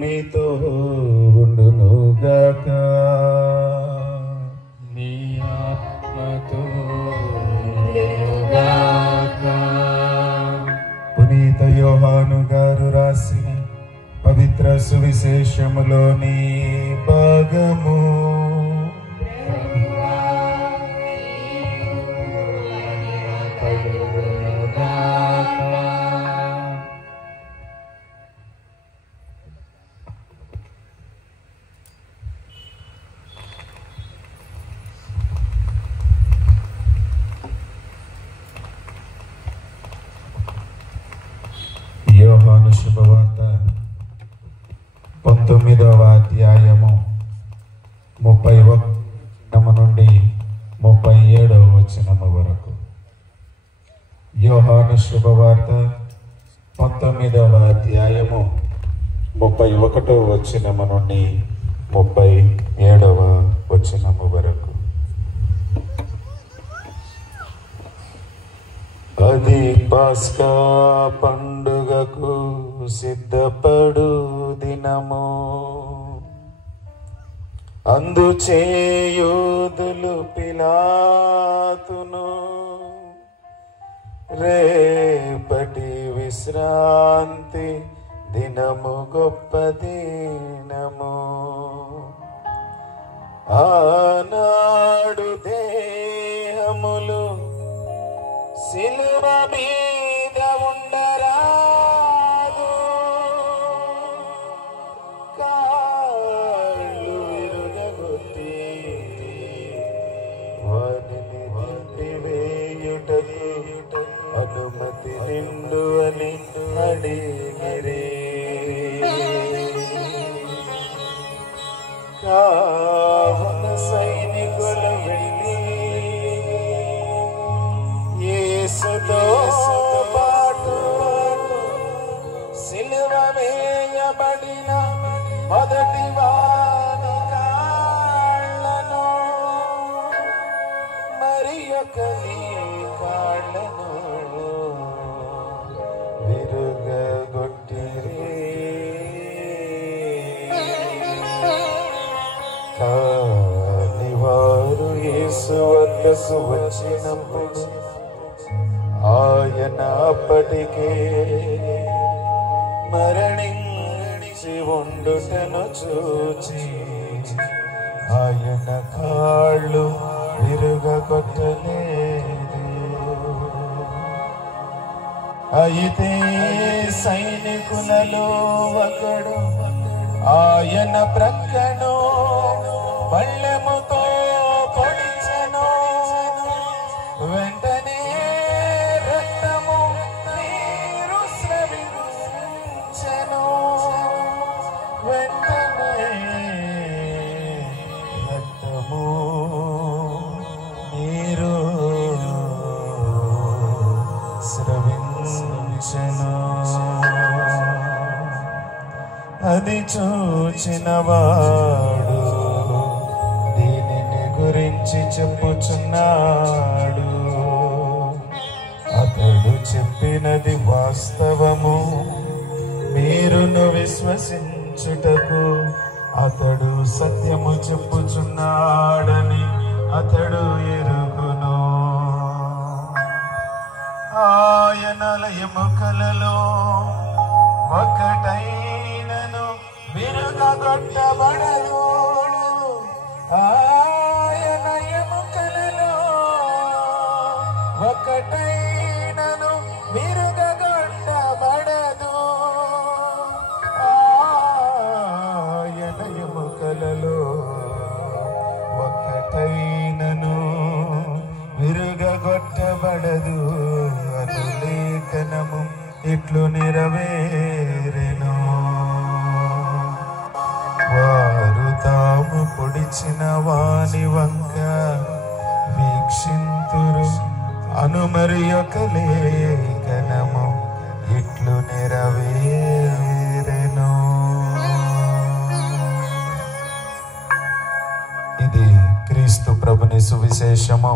మీతో ఉండునుగాక. నీ ఆత్మతో పునీత యోహాను గారు రాసిన పవిత్ర సువిశేషములోని భాగము. యోహాను శుభవార్త 19వ అధ్యాయము 31 నుండి 37వ వచనము వరకు. యోహాను శుభవార్త 19వ అధ్యాయము 31వ వచనము నుండి 37వ వచనము వరకు. అది పాస్కా పండుగకు సిద్ధపడు దినము. అందుచేయూదులు పిలాతును రేపటి విశ్రాంతి దినము గొప్ప దినము, ఆనాడు దేహములు సిలువ మీద ఉండరాదు, కాళ్ళు విరుగగొట్టి వానిని తీసివేయుటకు అనుమతి నిండు అని అడిగిరి. కావున సైనికులు వెళ్ళి యేసుతో పాటు సిలువ వేయబడిన మొదటి వాని కాళ్ళను మరి ఒకని కాళ్ళను విరుగగొట్టిరి. కాని వారు యేసు వద్దకు వచ్చినప్పుడు ఆయన అప్పటికే మరణించి ఉండుటను చూచి ఆయన కాళ్ళు విరుగగొట్టలేదు. అయితే సైనికులలో ఒకడు ఆయన ప్రక్కను బల్లెముతో పొడిచెను. వెంటనే రక్తము నీరు స్రవించెను. వెంటనే రక్తము నీరు స్రవించెను. అది చూచిన వాడు దీనిని గురించి చెప్పుచున్నాడు. అతడు చెప్పినది వాస్తవము, మీరును విశ్వసించుటకు అతడు సత్యము చెప్పుచున్నాడని అతడు ఎరుగును. ఆయన ఎముకలలో ఒకటైనను విరుగగొట్టబడదు. ఆయన ఎముకలలో ఒకటైనను విరుగగొట్టబడదు. ఆయన ఎముకలలో ఒకటైనను విరుగగొట్టబడదు అను లేఖనము ఇట్లు నెరవేరెను. వారు తాము పొడిచిన వాని వంక వీక్షింతురు అను మరి ఒక లేఖనము ఇట్లు నెరవేరెను. ఇది క్రీస్తు ప్రభుని సువిశేషము.